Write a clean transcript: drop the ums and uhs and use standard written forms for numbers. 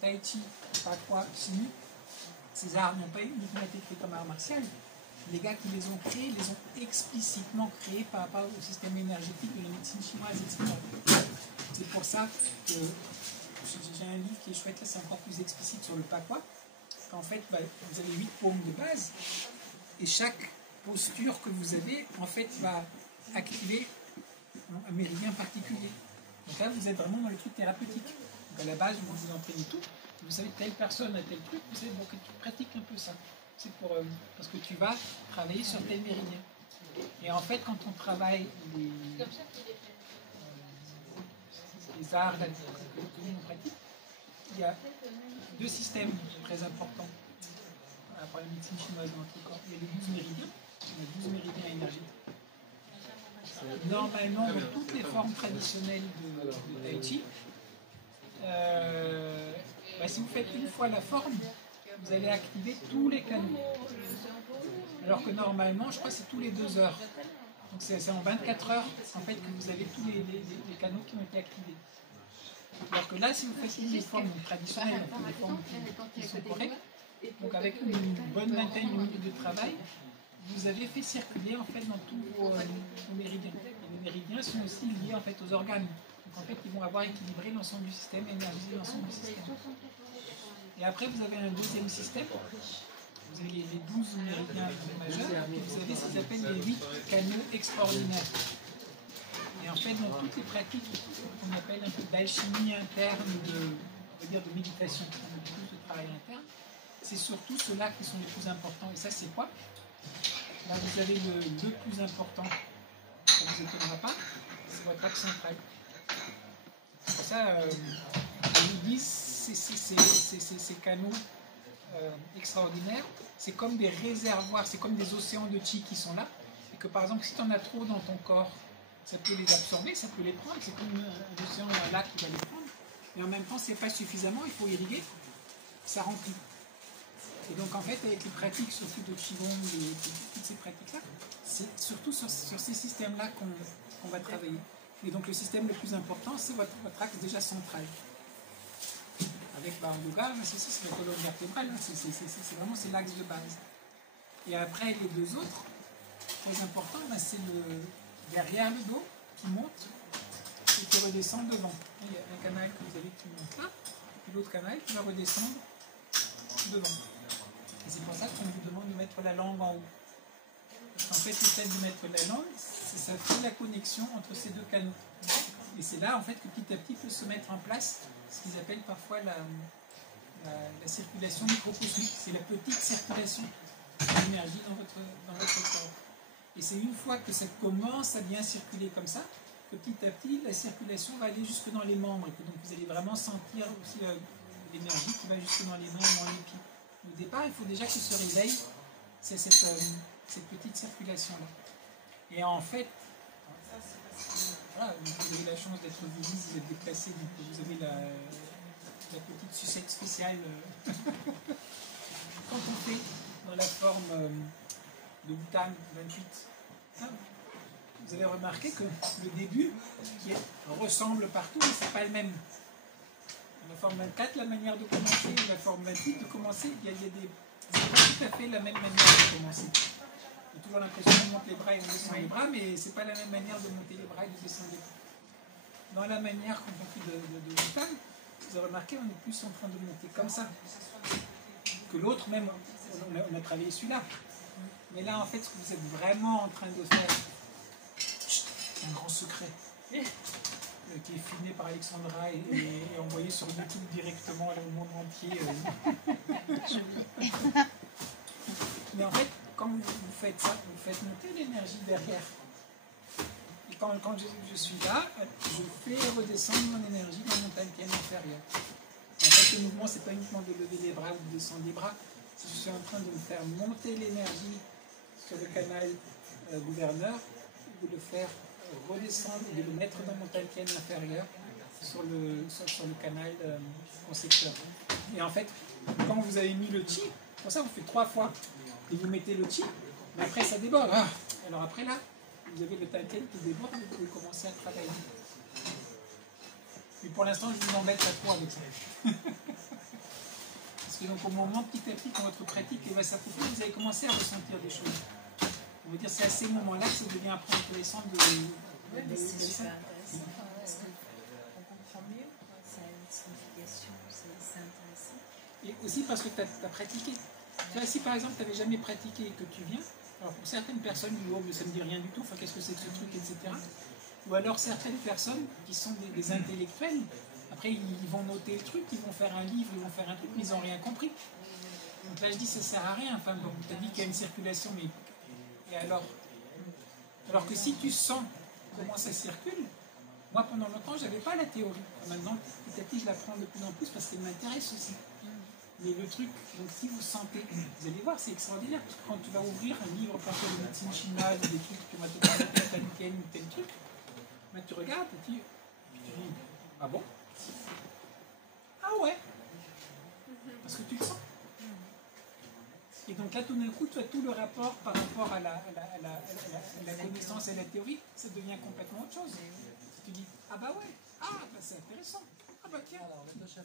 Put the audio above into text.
Tai Chi, pas quoi, Chine, ces arts n'ont pas uniquement été créés comme art martial. Les gars qui les ont créés, les ont explicitement créés par rapport au système énergétique de la médecine chinoise, etc. C'est pour ça que j'ai un livre qui est chouette, là c'est encore plus explicite sur le Pakwa. En fait, vous avez 8 paumes de base, et chaque posture que vous avez, en fait, va activer un méridien particulier. Donc là, vous êtes vraiment dans le truc thérapeutique. Donc à la base, vous vous entraînez tout, vous savez telle personne a tel truc, vous savez, bon, que tu pratiques un peu ça. C'est pour, parce que tu vas travailler sur tel méridien. Et en fait, quand on travaille les arts que nous pratique, il y a 2 systèmes très importants pour la médecine chinoise dans le corps. Il y a les 12 méridiens, il y a 12 méridiens énergétiques. Normalement, dans toutes les formes traditionnelles de Tai Chi, si vous faites une fois la forme, vous allez activer tous les canaux. Alors que normalement, je crois que c'est tous les 2 heures. Donc c'est en 24 heures en fait, que vous avez tous les canaux qui ont été activés. Alors que là, si vous faites une des formes traditionnelles, des formes qui sont correctes, donc avec une bonne vingtaine de minutes de travail, vous avez fait circuler en fait dans tous vos méridiens. Et les méridiens sont aussi liés en fait aux organes. Donc en fait, ils vont avoir équilibré l'ensemble du système, énergisé l'ensemble du système. Et après, vous avez un deuxième système. Vous avez les 12 méridiens majeurs, et vous avez ce qu'ils appellent les 8 canaux extraordinaires. Et en fait, dans toutes les pratiques qu'on appelle un peu d'alchimie interne, de méditation, de travail interne, c'est surtout ceux-là qui sont les plus importants. Et ça, c'est quoi? Là, vous avez le plus important, ça ne vous étonnera pas, c'est votre axe central. C'est pour ça, on nous dit ces canaux extraordinaires, c'est comme des réservoirs, c'est comme des océans de chi qui sont là, et que par exemple, si tu en as trop dans ton corps, ça peut les absorber, ça peut les prendre, c'est comme un océan, un lac qui va les prendre, mais en même temps, c'est pas suffisamment, il faut irriguer, ça remplit. Et donc en fait, avec les pratiques, surtout de Qigong et toutes ces pratiques-là, c'est surtout sur ces systèmes-là qu'on va travailler. Et donc le système le plus important, c'est votre axe déjà central. Avec en yoga, c'est la colonne vertébrale, c'est vraiment l'axe de base. Et après, les 2 autres, très importants, c'est derrière le dos qui monte et qui redescend devant. Il y a un canal que vous avez qui monte là, et l'autre canal qui va redescendre devant. Et c'est pour ça qu'on vous demande de mettre la langue en haut. Parce qu'en fait, le fait de mettre la langue, ça fait la connexion entre ces 2 canaux. Et c'est là, en fait, que petit à petit peut se mettre en place ce qu'ils appellent parfois la circulation microcosmique. C'est la petite circulation de l'énergie dans votre corps. Et c'est une fois que ça commence à bien circuler comme ça, que petit à petit, la circulation va aller jusque dans les membres. Et que donc vous allez vraiment sentir aussi l'énergie qui va jusque dans les mains et dans les pieds. Au départ, il faut déjà qu'il se réveille cette petite circulation-là. Et en fait, voilà, vous avez la chance d'être visible, vous êtes déplacé, donc vous avez la petite sucette spéciale quand on fait dans la forme de Bhutan 28. Vous avez remarqué que le début qui ressemble partout, mais ce n'est pas le même. La forme 24, la manière de commencer, la forme 28 de commencer, il y a c'est pas tout à fait la même manière de commencer. On a toujours l'impression qu'on monte les bras et on descend les bras, mais c'est pas la même manière de monter les bras et de descendre les bras. Dans la manière qu'on fait de Bhutan, vous avez remarqué, on est plus en train de monter comme ça. Que l'autre, même, on a travaillé celui-là. Mais là, en fait, ce que vous êtes vraiment en train de faire, c'est un grand secret. Qui est filmé par Alexandra et envoyé sur YouTube directement au monde entier. Mais en fait, quand vous faites ça, vous faites monter l'énergie derrière. Et quand je suis là, je fais redescendre mon énergie dans mon tantien inférieur. En fait, le mouvement, c'est pas uniquement de lever les bras ou de descendre les bras, c'est que je suis en train de me faire monter l'énergie sur le canal gouverneur, de le faire redescendre, de le mettre dans mon tantien inférieur sur le canal concepteur. Et en fait, quand vous avez mis le chi, pour ça vous faites 3 fois, et vous mettez le chi, mais après ça déborde. Alors après là, vous avez le tantien qui déborde, vous pouvez commencer à travailler. Mais pour l'instant, je vous embête pas trop avec ça. que donc au moment petit à petit quand votre pratique va s'approfondir, vous allez commencer à ressentir des choses. On va dire c'est à ces moments-là que ça devient après intéressant de... Oui, mais c'est super intéressant parce qu'on comprend mieux, ça a une signification, c'est intéressant. Et aussi parce que tu as pratiqué. Tu vois, si par exemple tu n'avais jamais pratiqué et que tu viens, alors pour certaines personnes, ils disent oh, mais ça ne me dit rien du tout, enfin, qu'est-ce que c'est que ce truc, etc. Ou alors certaines personnes qui sont des intellectuels, après ils vont noter le truc, ils vont faire un livre, ils vont faire un truc, mais ils n'ont rien compris. Donc là je dis ça sert à rien, enfin bon, tu as dit qu'il y a une circulation, mais et alors que si tu sens comment ça circule, moi pendant longtemps je n'avais pas la théorie. Maintenant petit à petit je la prends de plus en plus parce qu'elle m'intéresse aussi. Mais le truc, donc si vous sentez, vous allez voir, c'est extraordinaire, parce que quand tu vas ouvrir un livre par exemple de médecine chinoise, ou des trucs que tu vas te tel ou tel truc, ben, tu regardes et tu dis, ah bon? Ah ouais? Parce que tu le sens. Et donc là, tout d'un coup, tu as tout le rapport par rapport à la connaissance et la théorie, ça devient complètement autre chose. Tu dis, ah bah ouais, ah bah c'est intéressant, ah bah tiens. Alors, le chef